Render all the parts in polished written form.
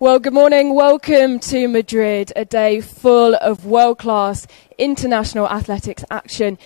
Well, good morning. Welcome to Madrid. A day full of world-class international athletics action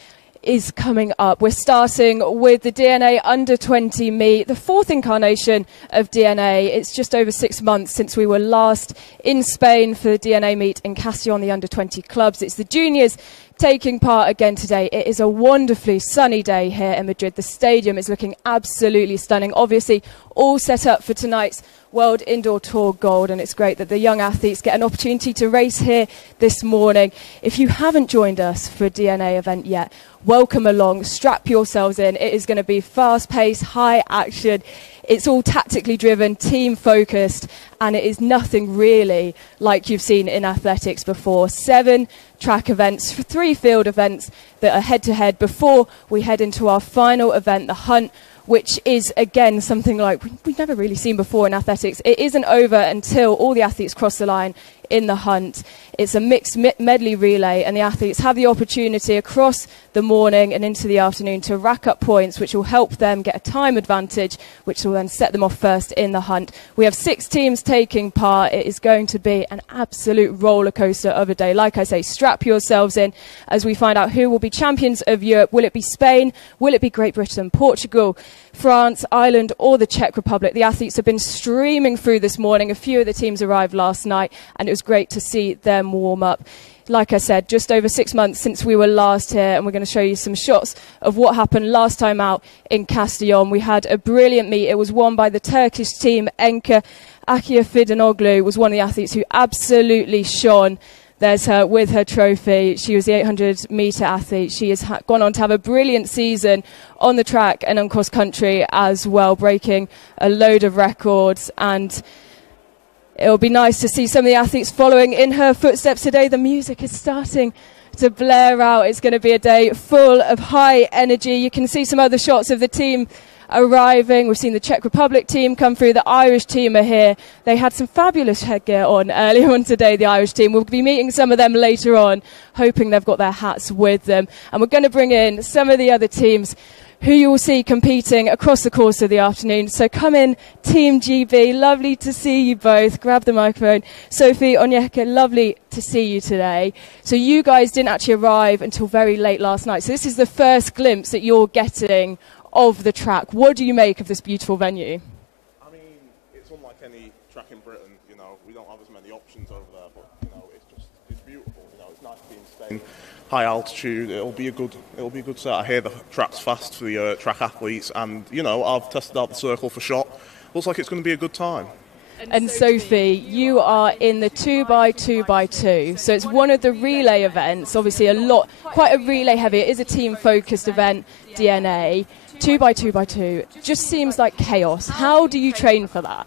is coming up. We're starting with the DNA Under-20 meet, the fourth incarnation of DNA. It's just over 6 months since we were last in Spain for the DNA meet in Castellón, the Under-20 clubs. It's the juniors taking part again today. It is a wonderfully sunny day here in Madrid. The stadium is looking absolutely stunning. Obviously, all set up for tonight's World Indoor Tour Gold, and it's great that the young athletes get an opportunity to race here this morning. If you haven't joined us for a DNA event yet, welcome along, strap yourselves in. It is going to be fast-paced, high action. It's all tactically driven, team focused, and it is nothing really like you've seen in athletics before. 7 track events, 3 field events that are head-to-head before we head into our final event, the Hunt, which is, again, something like we've never really seen before in athletics. It isn't over until all the athletes cross the line in the Hunt. It's a mixed medley relay, and the athletes have the opportunity across the morning and into the afternoon to rack up points, which will help them get a time advantage, which will then set them off first in the Hunt. We have 6 teams taking part. It is going to be an absolute roller coaster of a day. Like I say, strap yourselves in as we find out who will be champions of Europe. Will it be Spain? Will it be Great Britain, Portugal, France, Ireland, or the Czech Republic? The athletes have been streaming through this morning. A few of the teams arrived last night, and it was great to see them warm up. Like I said, just over 6 months since we were last here, and we're going to show you some shots of what happened last time out in Castellón. We had a brilliant meet. It was won by the Turkish team. Enka Akiyafidinoglu was one of the athletes who absolutely shone. There's her with her trophy. She was the 800-metre athlete. She has gone on to have a brilliant season on the track and on cross-country as well, breaking a load of records. And it'll be nice to see some of the athletes following in her footsteps today. The music is starting to blare out. It's going to be a day full of high energy. You can see some other shots of the team arriving. We've seen the Czech Republic team come through. The Irish team are here. They had some fabulous headgear on earlier on today, the Irish team. We'll be meeting some of them later on, hoping they've got their hats with them. And we're going to bring in some of the other teams who you will see competing across the course of the afternoon. So come in, Team GB. Lovely to see you both. Grab the microphone. Sophie, Onyeka, lovely to see you today. So you guys didn't actually arrive until very late last night. So this is the first glimpse that you're getting of the track. What do you make of this beautiful venue? I mean, it's unlike any track in Britain. You know, we don't have as many options over there, but you know, it's beautiful. You know, it's nice to be in Spain. High altitude. It'll be a good set. I hear the track's fast for the track athletes, and you know, I've tested out the circle for shot. Looks like it's going to be a good time. And Sophie, you are in the 2x2x2, so it's one of the relay events. Obviously, quite a relay heavy. It is a team-focused event. DNA 2x2x2 just seems like chaos. How do you train for that?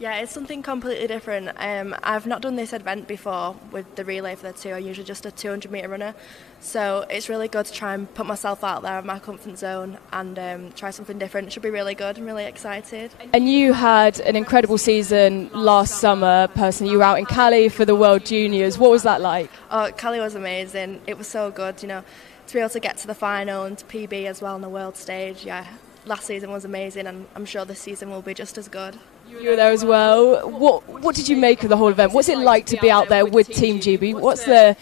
Yeah, it's something completely different. I've not done this event before with the relay for the 2. I'm usually just a 200-metre runner. So it's really good to try and put myself out there of my comfort zone and try something different. It should be really good. I'm really excited. And you had an incredible season last summer, personally. You were out in Cali for the World Juniors. What was that like? Oh, Cali was amazing. It was so good, you know, to be able to get to the final and to PB as well on the world stage. Yeah, last season was amazing, and I'm sure this season will be just as good. You were there as well. What did you make of the whole event? What's it like to be out there with Team GB? What's the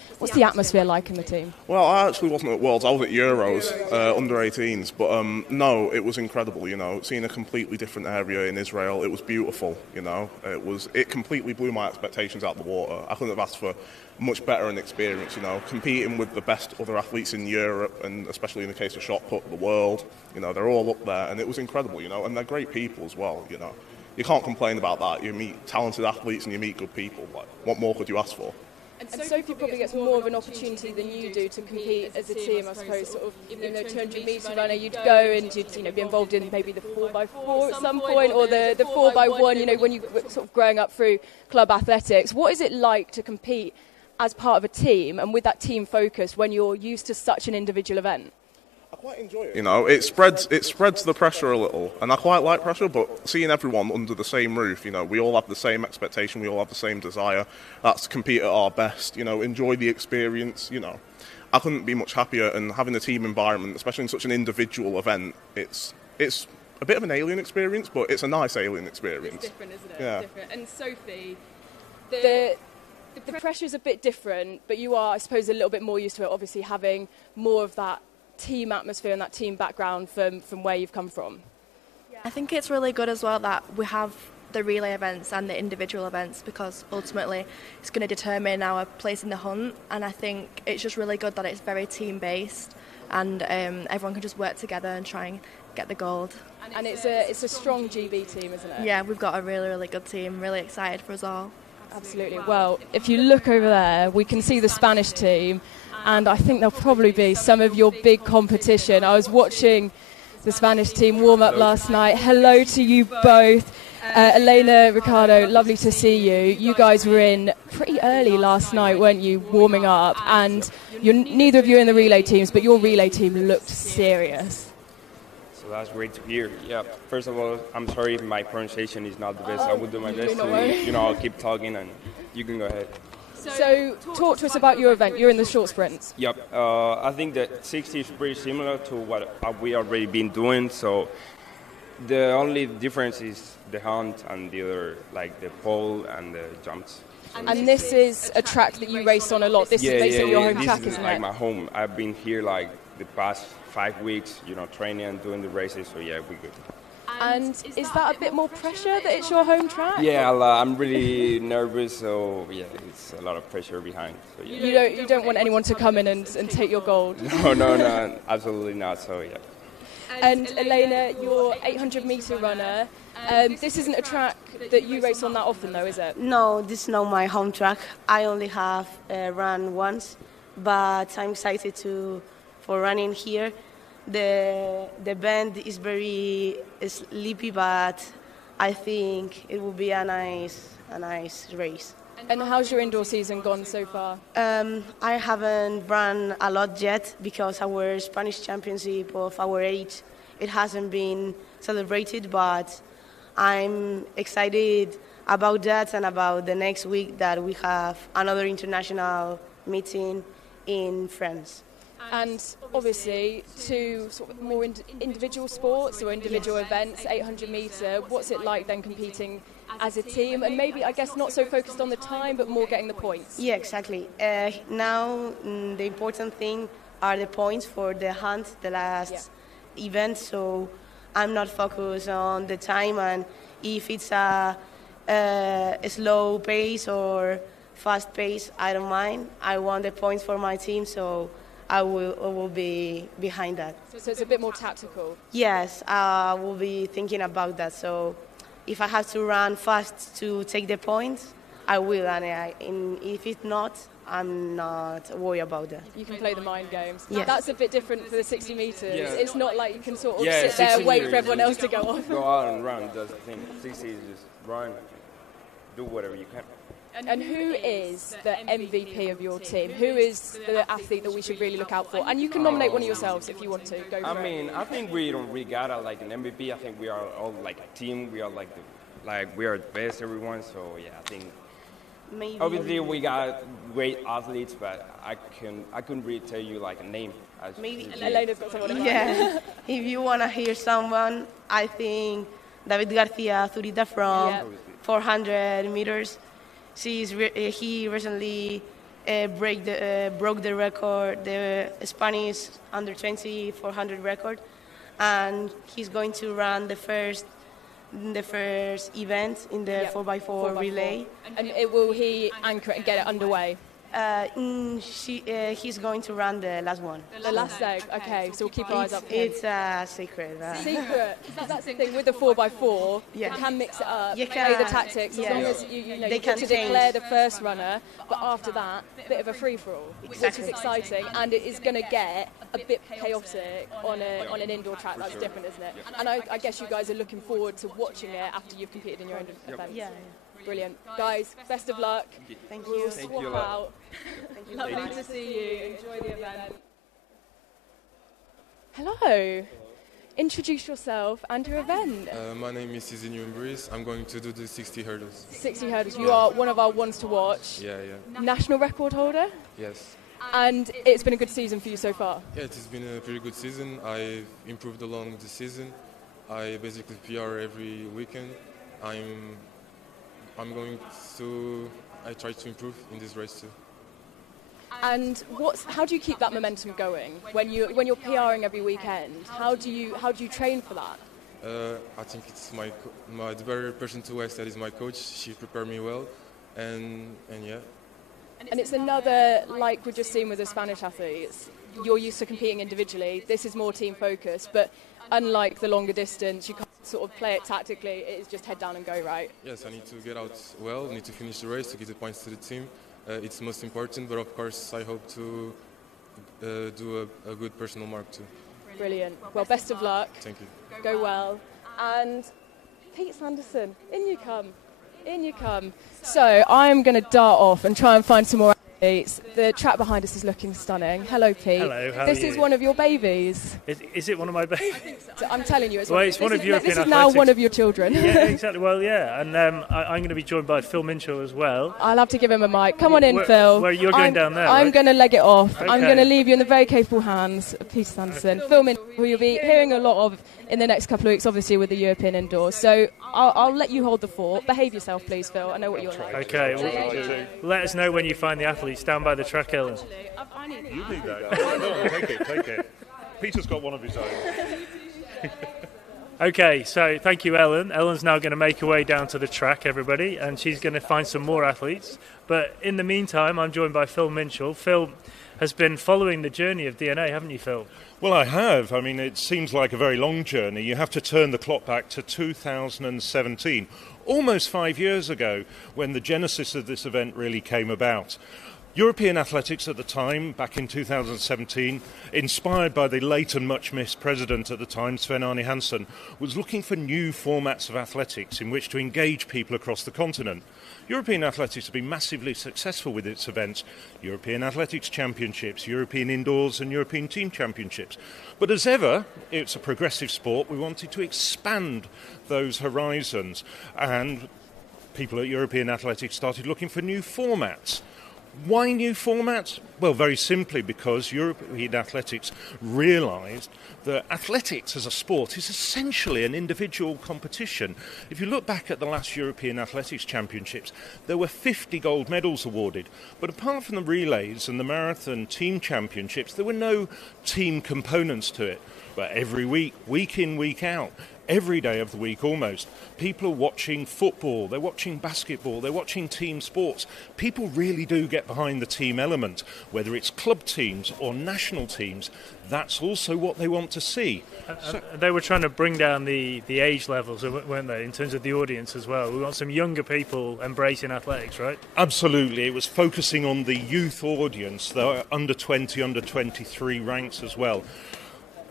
atmosphere like in the team? Well, I actually wasn't at Worlds. I was at Euros, under 18s. But no, it was incredible. You know, seeing a completely different area in Israel, it was beautiful. You know, it completely blew my expectations out of the water. I couldn't have asked for much better an experience. You know, competing with the best other athletes in Europe, and especially in the case of shot put, the world. You know, they're all up there, and it was incredible. You know, and they're great people as well. You know. You can't complain about that. You meet talented athletes and you meet good people. Like, what more could you ask for? And Sophie probably gets more of an opportunity than you do to compete as a team, I suppose. Sort of, 200-metre runner, you'd go and you'd be involved in maybe the 4x4 at some point, or the 4x1. You know, when you sort of growing up through club athletics, what is it like to compete as part of a team and with that team focus when you're used to such an individual event? I quite enjoy it. You know, it spreads the pressure a little, and I quite like pressure, but seeing everyone under the same roof, you know, we all have the same expectation, we all have the same desire. That's to compete at our best, you know, enjoy the experience, you know. I couldn't be much happier, and having a team environment, especially in such an individual event, it's a bit of an alien experience, but it's a nice alien experience. It's different, isn't it? Yeah. It's different. And Sophie, The pressure's a bit different, but you are, I suppose, a little bit more used to it, obviously having more of that team atmosphere and that team background from where you've come from. I think it's really good as well that we have the relay events and the individual events, because ultimately it's going to determine our place in the hunt, and I think it's just really good that it's very team based and everyone can just work together and try and get the gold. And it's a strong GB team, isn't it? Yeah, we've got a really, really good team. Really excited for us all. Absolutely. Well, if you look over there, we can see the Spanish team, and I think there'll probably be some of your big competition. I was watching the Spanish team warm up last night. Hello to you both. Elena, Ricardo, lovely to see you. You guys were in pretty early last night, weren't you, warming up? And neither of you are in the relay teams, but your relay team looked serious. So that's great to hear. Yeah. First of all, I'm sorry if my pronunciation is not the best. I will do my best to, I'll keep talking and you can go ahead. So talk to us about your event. You're in the short sprints. Yep. I think that 60 is pretty similar to what we already been doing. So the only difference is the hunt and the other, like the pole and the jumps. So and this is a track that you race on a lot. This is basically your home track, isn't it? This is like my home. I've been here like the past 5 weeks, training and doing the races. So yeah, we're good. And is that a bit more pressure that it's your home track? Yeah, I'm really nervous. So yeah, it's a lot of pressure behind. So, yeah. You don't want anyone to come in and take your gold? No, absolutely not. So yeah. And Elena, you're 800-metre runner. This isn't a track that you race on that often, though, is it? No, this is not my home track. I only have run once, but I'm excited for running here. The bend is very sleepy, but I think it will be a nice race. And how's your indoor season gone so far? I haven't run a lot yet because our Spanish championship of our age, it hasn't been celebrated, but I'm excited about that and about the next week that we have another international meeting in France. And obviously, to sort of more individual sports or individual events, 800 metre, what's it like then competing as a team? And maybe, I guess, not so focused on the time, but more getting the points. Yeah, exactly. Now, the important thing are the points for the hunt, the last event. So I'm not focused on the time, and if it's a slow pace or fast pace, I don't mind. I want the points for my team, so I will be behind that. So it's a bit more tactical? Yes, I will be thinking about that. So if I have to run fast to take the points, I will. And if it's not, I'm not worried about that. You can play the mind games. Yes. That's a bit different for the 60 metres. Yeah. It's not like you can sort of sit there and wait for everyone else to go off. Go out and run, that's the thing. 60 is just run, do whatever you can. And who is the MVP of your team? Who is the athlete that we should really look out for? And you can nominate one of yourselves if you want to. Go for it. I think we don't really got like an MVP. I think we are all like a team. We are we are the best, everyone. So yeah, I think Maybe. Obviously we got great athletes, but I couldn't really tell you like a name. Maybe. Elena's got someone in mind. Yeah. If you want to hear someone, I think David Garcia Zurita from 400 meters. He recently broke the record, the Spanish under-20 400 record, and he's going to run the first event in the 4x4 relay. And will he anchor it and get it underway? He's going to run the last one. The last leg, okay, so we'll keep our eyes up for him. It's a secret. Secret. That's the thing with the 4x4. You can mix it up, play the tactics, as long as you get to declare the first runner, but after that, a bit of a free-for-all, which is exciting, and it is going to get a bit chaotic on an indoor track. That's different, isn't it? And I guess you guys are looking forward to watching it after you've competed in your own event. Yeah. Brilliant. Guys, best of luck. Thank you. We'll swap out. Lovely to see you. Enjoy the event. Hello. Introduce yourself and your event. My name is Izinho Imbris. I'm going to do the 60 hurdles. 60 hurdles. You are one of our ones to watch. Yeah. National record holder. Yes. And it's been a good season for you so far. Yeah, it has been a pretty good season. I've improved along the season. I basically PR every weekend. I'm going to I try to improve in this race too. And how do you keep that momentum going when you're PRing every weekend? How do you train for that? I think it's the better person to ask that is my coach. She prepared me well, and yeah. And it's another, like we've just seen with the Spanish athletes, you're used to competing individually. This is more team focused, but unlike the longer distance, you can't sort of play it tactically. It is just head down and go, right? Yes, I need to get out well, need to finish the race to get the points to the team. It's most important, but of course I hope to do a good personal mark too. Brilliant. Well, best of luck. Thank you. Go well. And Pete Sanderson, in you come. In you come. So I'm going to dart off and try and find some more athletes. The track behind us is looking stunning. Hello, Pete. Hello, how This are you? is one of your babies. Is it one of my babies? So I'm telling you, it's Well, it's one of European This is now athletics. one of your children. Yeah, exactly. Well, yeah, and I'm going to be joined by Phil Minchell as well. I'll have to give him a mic. Come on in, Where- Phil. where you're going down there, I'm right? going to leg it off. I'm Okay. going to leave you in the very capable hands of Peter Sanderson. Phil Minchell, who you'll be hearing a lot of in the next couple of weeks, obviously, with the European indoors. So I'll let you hold the fort. Behave yourself, please, Phil. I know what you're like. Okay, well, let us know when you find the athletes down by the track, Ellen. I need You need that. No, take it. Peter's got one of his own. Okay, so thank you, Ellen. Ellen's now going to make her way down to the track, everybody, and she's going to find some more athletes. But in the meantime, I'm joined by Phil Minchell. Phil has been following the journey of DNA, haven't you, Phil? Well, I have. I mean, it seems like a very long journey. You have to turn the clock back to 2017, almost 5 years ago, when the genesis of this event really came about. European athletics at the time, back in 2017, inspired by the late and much missed president at the time, Sven-Arne Hansen, was looking for new formats of athletics in which to engage people across the continent. European athletics have been massively successful with its events, European Athletics Championships, European Indoors and European Team Championships. But as ever, it's a progressive sport. We wanted to expand those horizons, and people at European Athletics started looking for new formats. Why new formats? Well, very simply because European athletics realised that athletics as a sport is essentially an individual competition. If you look back at the last European Athletics Championships, there were 50 gold medals awarded. But apart from the relays and the marathon team championships, there were no team components to it. But every week, week in, week out, every day of the week almost, people are watching football, they're watching basketball, they're watching team sports. People really do get behind the team element, whether it's club teams or national teams. That's also what they want to see. And they were trying to bring down the age levels, weren't they, in terms of the audience as well? We want some younger people embracing athletics, right? Absolutely. It was focusing on the youth audience, the under 20, under 23 ranks as well.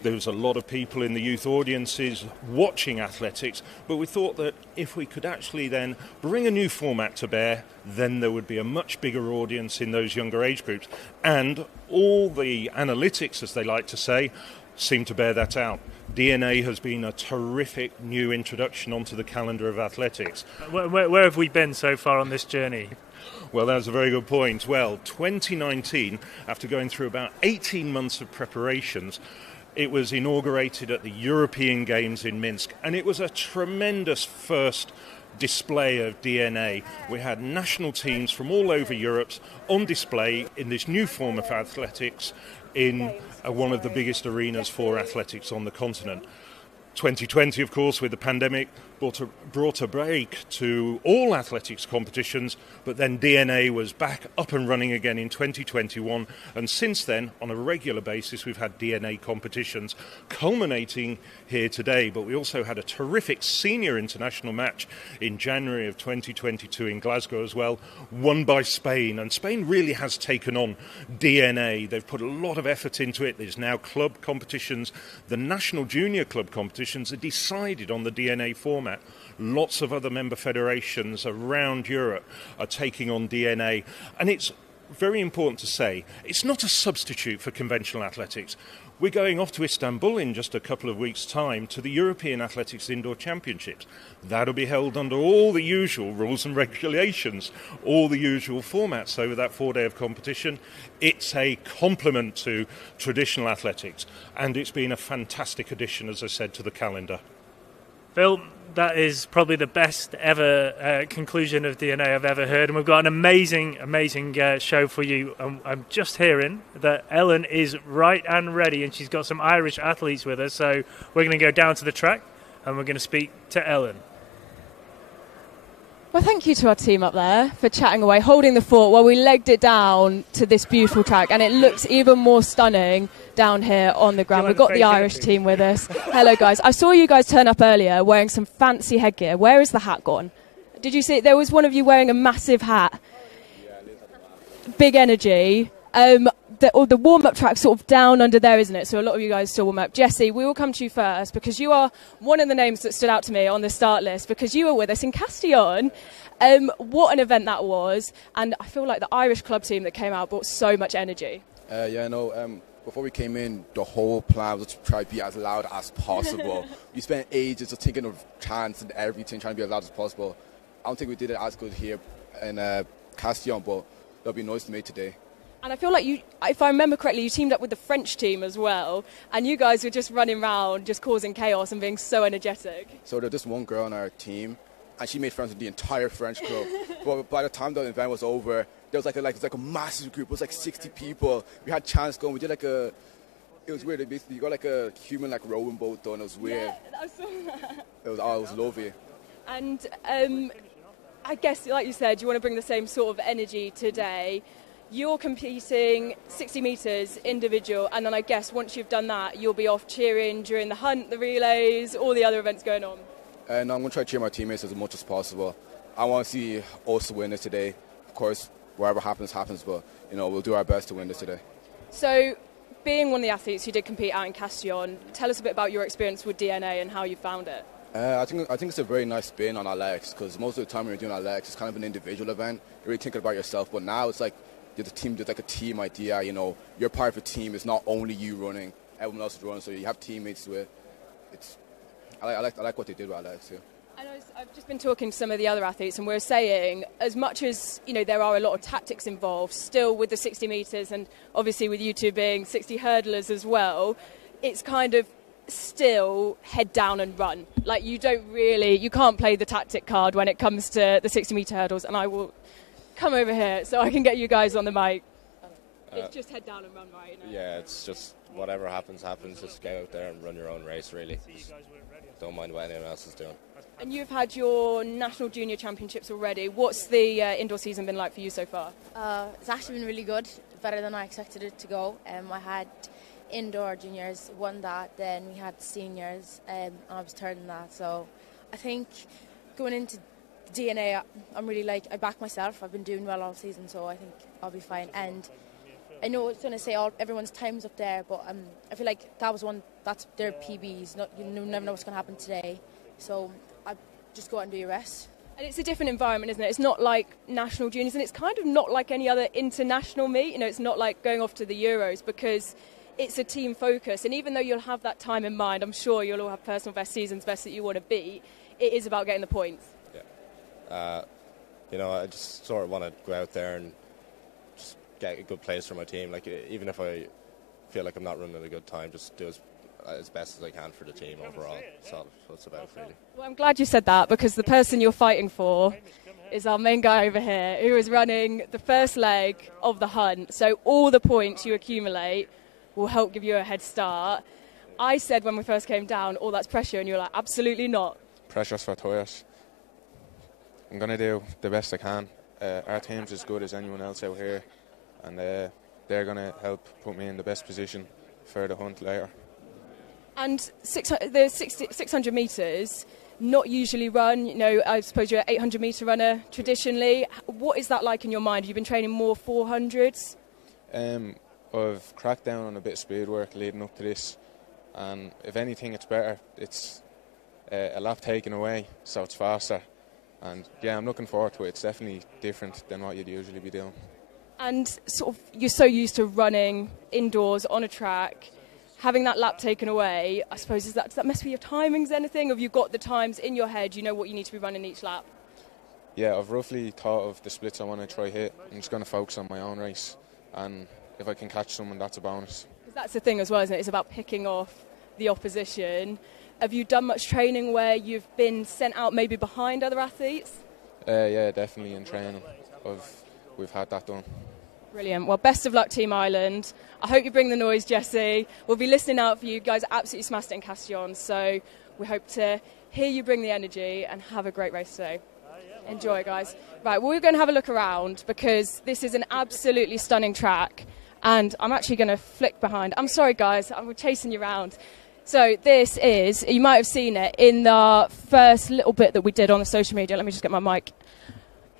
There was a lot of people in the youth audiences watching athletics, but we thought that if we could actually then bring a new format to bear, then there would be a much bigger audience in those younger age groups. And all the analytics, as they like to say, seem to bear that out. DNA has been a terrific new introduction onto the calendar of athletics. Where have we been so far on this journey? Well, that's a very good point. Well, 2019, after going through about 18 months of preparations, it was inaugurated at the European Games in Minsk, and it was a tremendous first display of DNA. We had national teams from all over Europe on display in this new form of athletics in one of the biggest arenas for athletics on the continent. 2020, of course, with the pandemic, brought a break to all athletics competitions, but then DNA was back up and running again in 2021, and since then, on a regular basis, we've had DNA competitions culminating here today. But we also had a terrific senior international match in January of 2022 in Glasgow as well, won by Spain, and Spain really has taken on DNA. They've put a lot of effort into it. There's now club competitions. The national junior club competitions are decided on the DNA format. Lots of other member federations around Europe are taking on DNA, and it's very important to say it's not a substitute for conventional athletics. We're going off to Istanbul in just a couple of weeks' time to the European Athletics Indoor Championships. That'll be held under all the usual rules and regulations, all the usual formats over that 4 day of competition. It's a complement to traditional athletics, and it's been a fantastic addition, as I said, to the calendar. Phil, that is probably the best ever conclusion of DNA I've ever heard. And we've got an amazing show for you. I'm just hearing that Ellen is right and ready, and she's got some Irish athletes with her. So we're going to go down to the track and we're going to speak to Ellen. Well, thank you to our team up there for chatting away, holding the fort while we legged it down to this beautiful track. And it looks even more stunning down here on the ground. We've got the Irish team with us. Hello, guys. I saw you guys turn up earlier wearing some fancy headgear. Where is the hat gone? Did you see? There was one of you wearing a massive hat. Big energy. The warm-up track's sort of down under there, isn't it? So a lot of you guys still warm up. Jesse, we will come to you first because you are one of the names that stood out to me on the start list because you were with us in Castillon. What an event that was. And I feel like the Irish club team that came out brought so much energy. Before we came in, the whole plan was to try to be as loud as possible. We spent ages just thinking of chants and everything, trying to be as loud as possible. I don't think we did it as good here in Castillon, but there'll be noise made today. And I feel like you, if I remember correctly, you teamed up with the French team as well, and you guys were just running around, just causing chaos and being so energetic. So there's just one girl on our team, and she made friends with the entire French club. But by the time the event was over, there was like a massive group. It was like 60 people. We had chants going. We did it was weird. Basically, you got like a human rowing boat done. It was weird. Yeah, I saw that. It was lovely. And I guess, like you said, you want to bring the same sort of energy today. You're competing 60 metres individual, and then I guess once you've done that, you'll be off cheering during the hunt, the relays, all the other events going on. And I'm going to try to cheer my teammates as much as possible. I want to see us win this today. Of course, whatever happens, but we'll do our best to win this today. So, being one of the athletes who did compete out in Castillon, tell us a bit about your experience with DNA and how you found it. I think it's a very nice spin on athletics because most of the time when you're doing athletics, it's kind of an individual event. You're really thinking about yourself, but now it's like the team, there's like a team idea. You're part of a team. It's not only you running; everyone else is running. So you have teammates to it. I like what they did with athletics too. I've just been talking to some of the other athletes, and we're saying as much as there are a lot of tactics involved, still with the 60 metres, and obviously with you two being 60 hurdlers as well, it's kind of still head down and run. Like you can't play the tactic card when it comes to the 60 metre hurdles. And I will come over here so I can get you guys on the mic. It's just head down and run, right? Yeah, it's just whatever happens. Just go out there and run your own race, really. Don't mind what anyone else is doing. And you've had your National Junior Championships already. What's the indoor season been like for you so far? It's actually been really good, better than I expected it to go. I had indoor juniors, won that, then we had seniors, and I was third in that. So I think going into DNA, I'm really I back myself. I've been doing well all season, so I think I'll be fine. And I know it's going to say everyone's time's up there, but I feel like that's their PBs. You never know what's going to happen today. So I just go out and do your rest. And it's a different environment, isn't it? It's not like national juniors, and it's kind of not like any other international meet. It's not like going off to the Euros because it's a team focus. And even though you'll have that time in mind, I'm sure you'll all have personal best seasons, best that you want to beat. It is about getting the points. Yeah. I just sort of want to go out there and just get a good place for my team. Even if I feel like I'm not running at a good time, just do as best as I can for the team overall. So that's about it, really. Well, I'm glad you said that because the person you're fighting for is our main guy over here who is running the first leg of the hunt. So all the points you accumulate will help give you a head start. I said when we first came down, all that's pressure, and you're like, absolutely not. Pressure's for Toyos. I'm going to do the best I can. Our team's as good as anyone else out here, and they're going to help put me in the best position for the hunt later. And the 600 metres, not usually run. I suppose you're an 800 metre runner traditionally. What is that like in your mind? Have you been training more 400s? I've cracked down on a bit of speed work leading up to this, and if anything, it's better. It's a lap taken away, so it's faster. And yeah, I'm looking forward to it. It's definitely different than what you'd usually be doing. And sort of, you're so used to running indoors on a track, having that lap taken away. I suppose does that mess with your timings? Anything? Have you got the times in your head? You know what you need to be running each lap. Yeah, I've roughly thought of the splits I want to try hit. I'm just going to focus on my own race, and if I can catch someone, that's a bonus. Because that's the thing as well, isn't it? It's about picking off the opposition. Have you done much training where you've been sent out maybe behind other athletes? Yeah, definitely in training. We've had that done. Brilliant. Well, best of luck, Team Ireland. I hope you bring the noise, Jesse. We'll be listening out for you. You guys absolutely smashed it in Castillon, so we hope to hear you bring the energy and have a great race today. Enjoy, guys. Right, well, we're going to have a look around because this is an absolutely stunning track, and I'm actually going to flick behind. I'm sorry, guys. I'm chasing you around. So this is, you might have seen it in the first little bit that we did on the social media. Let me just get my mic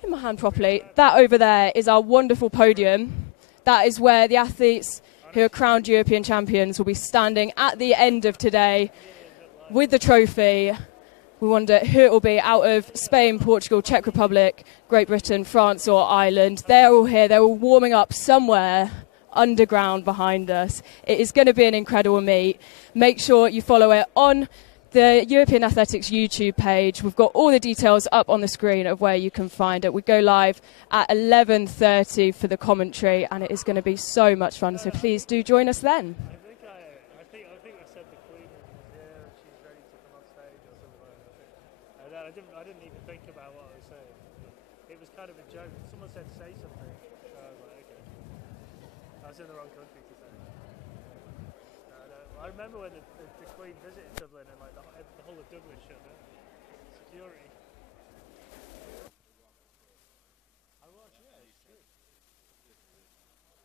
in my hand properly. That over there is our wonderful podium. That is where the athletes who are crowned European champions will be standing at the end of today with the trophy. We wonder who it will be out of Spain, Portugal, Czech Republic, Great Britain, France or Ireland. They're all here. They're all warming up somewhere underground behind us. It is going to be an incredible meet. Make sure you follow it on the European Athletics YouTube page. We've got all the details up on the screen of where you can find it. We go live at 11:30 for the commentary, and it is going to be so much fun. So please do join us then. I think I said the Queen is here and she's ready to come on stage or something like that. I didn't even think about what I was saying. It was kind of a joke. Someone said say something. So I was like, okay. I was in the wrong country to say that. I remember when the Queen visited Dublin and like the whole of Dublin shut down. Security. I watched, yeah, it's good.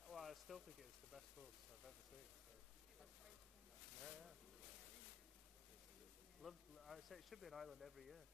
Well, I still think it's the best course I've ever seen. So. Yeah. I say it should be an island every year.